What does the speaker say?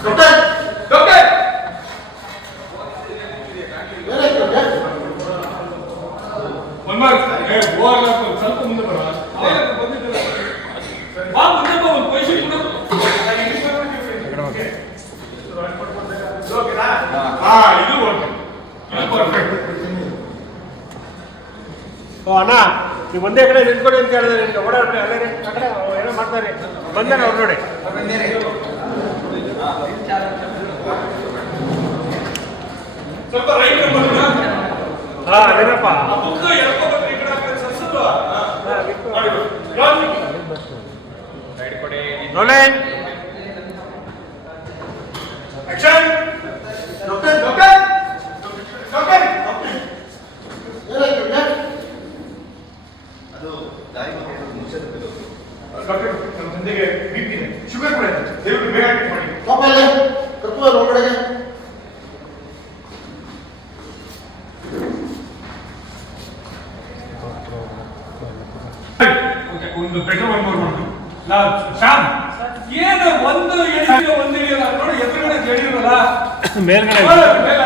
ಸ್ವಲ್ಪ ಮುಂದೆ ಬರ ಬಾ ಮುಂದೆ ಬಾ ಒಂದು ಪೊಸಿಷನ್ ಕೊಡು ಇದು ಅಣ್ಣ ನೀವು ಒಂದೇ ಕಡೆ ನಿಂತ್ಕೊಳ್ಳಿ ಅಂತ ಹೇಳಿದ್ರೆ ನಿಮ್ಗೆ ಓಡಾಡ್ರಿ ಅಲ್ಲೇ ಆ ಕಡೆ ಏನೋ ಮಾಡ್ತಾರೆ ಬಂದಾರೆ ಅವ್ರು ನೋಡಿ ಸ್ವಲ್ಪ ರೈಟ್ ಬಂದ ಹಾ ಏನಪ್ಪ ಬುಕ್ ಎಳ್ಕೊಬರ್ರಿ ಈ ಕಡೆ ಸಸ್ಸಲ್ವಾ ರೈಟ್ ಕೊಡಿ ರೋಲಿಂಗ್ ಆಕ್ಷನ್ ಡಾಕ್ಟರ್ ಅದು ದಾರಿ ಮುಗಿಸೋದು ಡಾಕ್ಟರ್ ನಮ್ಮ ತಂದೆಗೆ ಬಿಪಿ ಇದೆ ಶುಗರ್ ಕೂಡ ಇದೆ ದಯವಿಟ್ಟು ಬೇಗ ಟ್ರೀಟ್ ಮಾಡಿ ಪಾಪಲ್ಲೇ ಕರ್ಕೊಂಡು ಒಳಗಡೆಗೆ ಒಂದು ಪೆಟ್ರೋಲ್ ಬಂಕ್ ಮಾಡ್ಕೊಂಡು ಶ್ಯಾಮ್ ಏನು ಒಂದು ಎಳಿಯಲ್ಲ ನೋಡಿ ಎದುರುಗಡೆ ಹೇಳಿರಲ್ಲ ಮೇಲ್ಗಡೆ